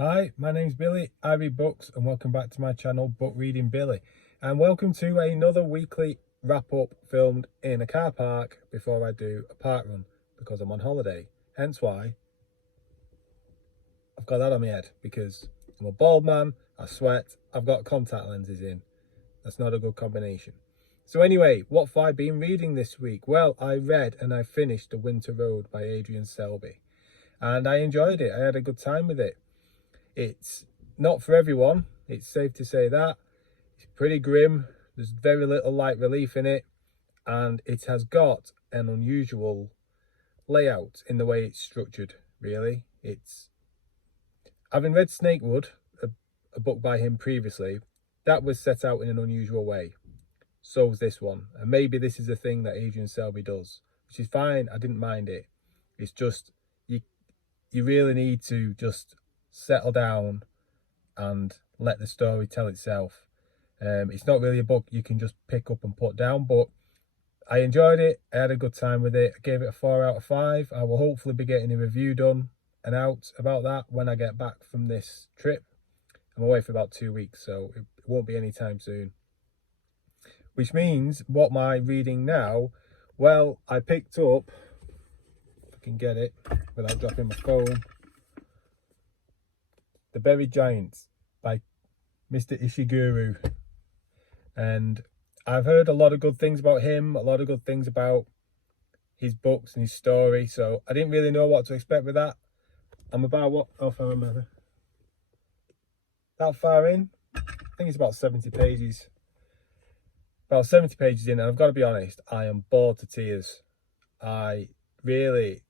Hi, my name's Billy. I read books and welcome back to my channel, Book Reading Billy. And welcome to another weekly wrap-up filmed in a car park before I do a park run because I'm on holiday. Hence why I've got that on my head, because I'm a bald man, I sweat, I've got contact lenses in. That's not a good combination. So anyway, what have I been reading this week? Well, I read and I finished The Winter Road by Adrian Selby. And I enjoyed it. I had a good time with it. It's not for everyone, it's safe to say that. It's pretty grim, there's very little light relief in it, and it has got an unusual layout in the way it's structured, really. Having read Snakewood, a book by him previously, that was set out in an unusual way. So is this one, and maybe this is a thing that Adrian Selby does, which is fine. I didn't mind it. It's just, you really need to just settle down and let the story tell itself. It's not really a book you can just pick up and put down, but I enjoyed it. I had a good time with it. I gave it a 4 out of 5. I will hopefully be getting a review done and out about that when I get back from this trip. I'm away for about 2 weeks, so it won't be anytime soon. Which means, what am I reading now? Well, I picked up, if I can get it without dropping my phone, The Buried Giants by Mr. Ishiguru. And I've heard a lot of good things about him, a lot of good things about his books and his story, so I didn't really know what to expect with that. I'm about, what, how far am I? That far in? I think it's about 70 pages. About 70 pages in, and I've got to be honest, I am bored to tears. I really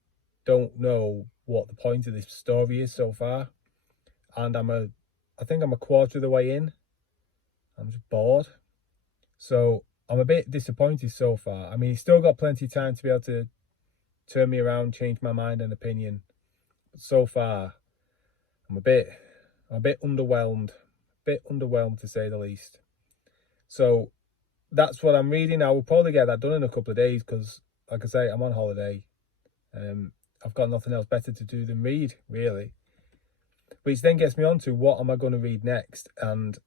don't know what the point of this story is so far. And I think I'm a quarter of the way in. I'm just bored. So I'm a bit disappointed so far. I mean, he's still got plenty of time to be able to turn me around, change my mind and opinion. But so far, I'm a bit underwhelmed. A bit underwhelmed, to say the least. So that's what I'm reading. I will probably get that done in a couple of days because, like I say, I'm on holiday. I've got nothing else better to do than read, really. Which then gets me on to what am I going to read next. And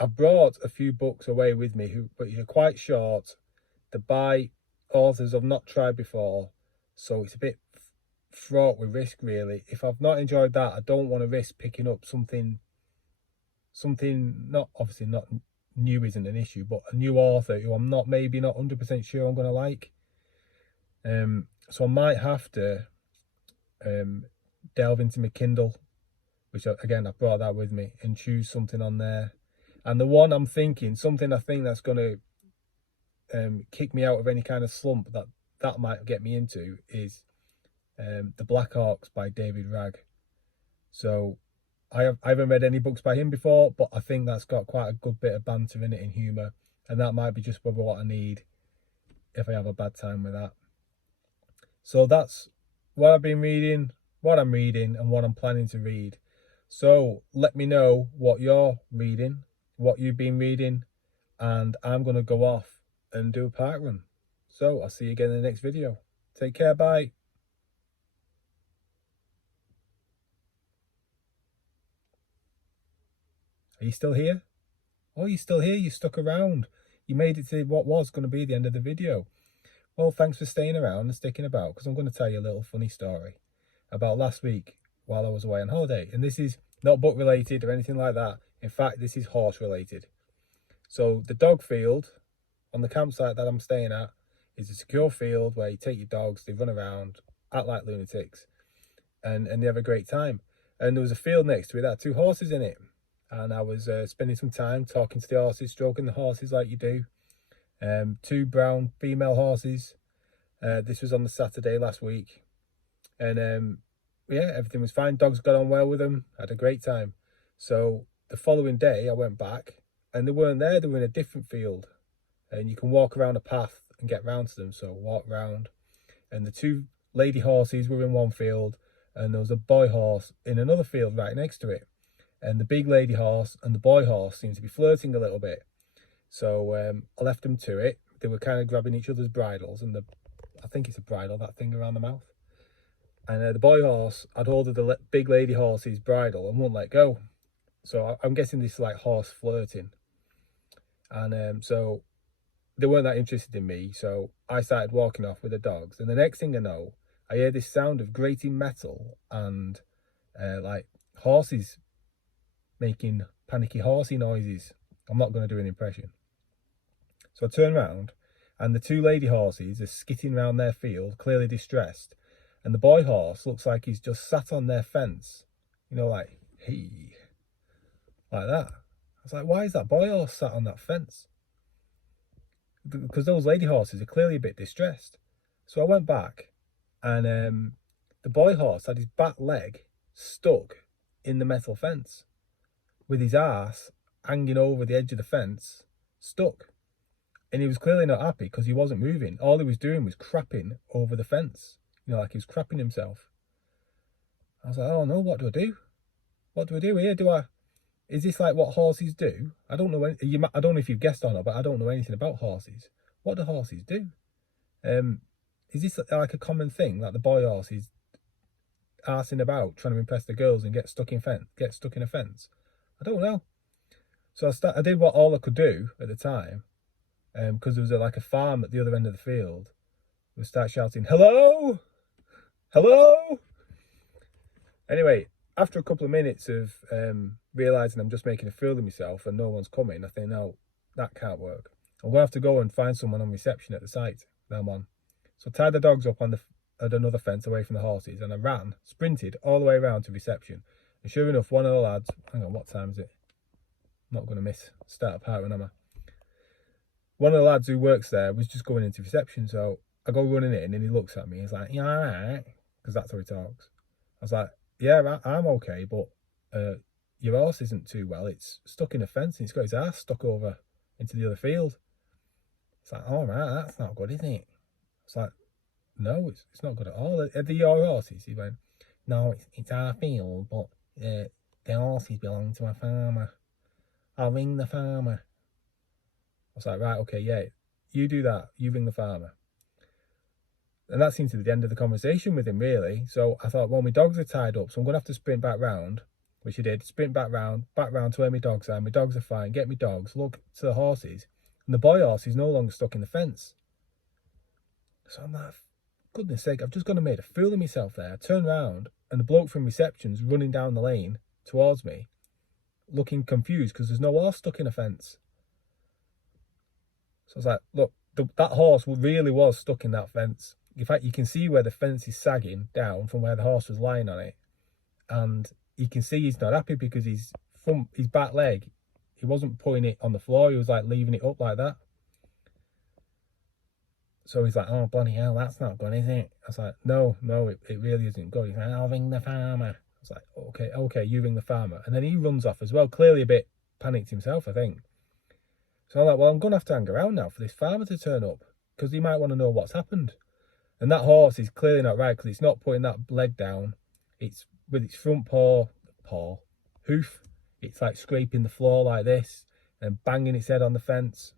I've brought a few books away with me, but are quite short. They're by authors I've not tried before, so it's a bit fraught with risk, really. If I've not enjoyed that, I don't want to risk picking up something not, obviously not new isn't an issue, but a new author who I'm maybe not 100% sure I'm going to like. So I might have to delve into my Kindle, which again, I brought that with me, and choose something on there. And the one I'm thinking, something I think that's going to kick me out of any kind of slump that might get me into, is The Black Hawks by David Ragg. So I haven't read any books by him before, but I think that's got quite a good bit of banter in it and humour, and that might be just what I need if I have a bad time with that. So that's what I've been reading, what I'm reading, and what I'm planning to read. So let me know what you're reading, what you've been reading, and I'm going to go off and do a park run. So I'll see you again in the next video. Take care, bye. Are you still here? Oh, you're still here, you stuck around. You made it to what was going to be the end of the video. Well, thanks for staying around and sticking about, because I'm going to tell you a little funny story about last week while I was away on holiday. And this is not book related or anything like that. In fact, this is horse related. So the dog field on the campsite that I'm staying at is a secure field where you take your dogs, they run around, act like lunatics, and they have a great time. And there was a field next to it that had 2 horses in it. And I was spending some time talking to the horses, stroking the horses like you do. 2 brown female horses. This was on the Saturday last week. And yeah, everything was fine. Dogs got on well with them. Had a great time. So the following day I went back and they weren't there. They were in a different field. And you can walk around a path and get round to them. So walk round. And the 2 lady horses were in one field. And there was a boy horse in another field right next to it. And the big lady horse and the boy horse seemed to be flirting a little bit. So I left them to it. They were kind of grabbing each other's bridles. And I think it's a bridle, that thing around the mouth. And the boy horse had hold of the big lady horse's bridle and wouldn't let go. So I'm guessing this is like horse flirting. And so they weren't that interested in me. So I started walking off with the dogs. And the next thing I know, I hear this sound of grating metal and like horses making panicky horsey noises. I'm not going to do an impression. So I turn around and the two lady horses are skitting around their field, clearly distressed. And the boy horse looks like he's just sat on their fence, you know, like, hey, like that. I was like, why is that boy horse sat on that fence? Because those lady horses are clearly a bit distressed. So I went back and the boy horse had his back leg stuck in the metal fence with his arse hanging over the edge of the fence, stuck. And he was clearly not happy because he wasn't moving. All he was doing was crapping over the fence. You know, like he was crapping himself. I was like, oh no, what do I do? What do I do here? Is this like what horses do? I don't know. I don't know if you've guessed or not, but I don't know anything about horses. What do horses do? Is this like a common thing, like the boy horse is arsing about trying to impress the girls and get stuck in a fence? I don't know. So I did what all I could do at the time, because there was like a farm at the other end of the field. We start shouting, "Hello, hello!" Anyway, after a couple of minutes of realising I'm just making a fool of myself and no one's coming, I think, no, that can't work. I'm going to have to go and find someone on reception at the site that I'm on. So I tied the dogs up at another fence away from the horses, and I sprinted all the way around to reception. And sure enough, one of the lads, hang on, what time is it? I'm not going to miss start up part, am I? One of the lads who works there was just going into reception, so I go running in and he looks at me. He's like, "You all right?" Because that's how he talks. I was like, "Yeah, I'm okay, but your horse isn't too well. It's stuck in a fence and it's got his ass stuck over into the other field." It's like, "All right, that's not good, is it?" It's like, "No, it's not good at all. Are they your horses?" He went, "No, it's our field, but the horses belong to a farmer. I'll ring the farmer." I was like, "Right, okay, yeah, you do that. You ring the farmer." And that seemed to be the end of the conversation with him, really. So I thought, well, my dogs are tied up, so I'm going to have to sprint back round, which I did. Sprint back round to where my dogs are. My dogs are fine. Get my dogs, look to the horses. And the boy horse is no longer stuck in the fence. So I'm like, goodness sake, I've just gone and made a fool of myself there. I turn round, and the bloke from reception's running down the lane towards me, looking confused because there's no horse stuck in a fence. So I was like, look, that horse really was stuck in that fence. In fact, you can see where the fence is sagging down from where the horse was lying on it. And you can see he's not happy because his back leg, he wasn't putting it on the floor. He was like leaving it up like that. So he's like, "Oh, bloody hell, that's not good, is it?" I was like, no, it really isn't good. He's like, "I'll ring the farmer." I was like, okay, you ring the farmer. And then he runs off as well, clearly a bit panicked himself, I think. So I'm like, well, I'm going to have to hang around now for this farmer to turn up because he might want to know what's happened. And that horse is clearly not right because it's not putting that leg down. It's with its front hoof. It's like scraping the floor like this and banging its head on the fence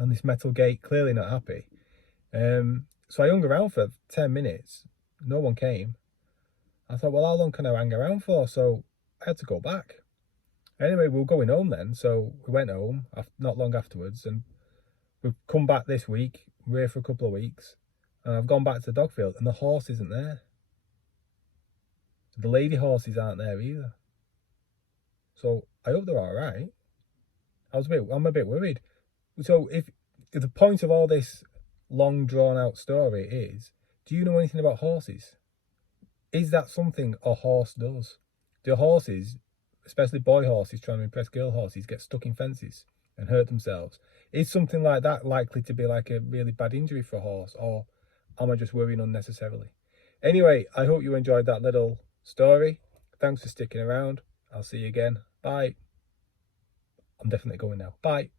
on this metal gate, clearly not happy. So I hung around for 10 minutes. No one came. I thought, well, how long can I hang around for? So I had to go back. Anyway, we were going home then. So we went home not long afterwards, and we've come back this week. We're here for a couple of weeks. And I've gone back to the dog field and the horse isn't there. The lady horses aren't there either. So I hope they're all right. I'm a bit worried. So if the point of all this long drawn out story is, do you know anything about horses? Is that something a horse does? Do horses, especially boy horses trying to impress girl horses, get stuck in fences and hurt themselves? Is something like that likely to be like a really bad injury for a horse, or am I just worrying unnecessarily? Anyway, I hope you enjoyed that little story. Thanks for sticking around. I'll see you again. Bye. I'm definitely going now. Bye.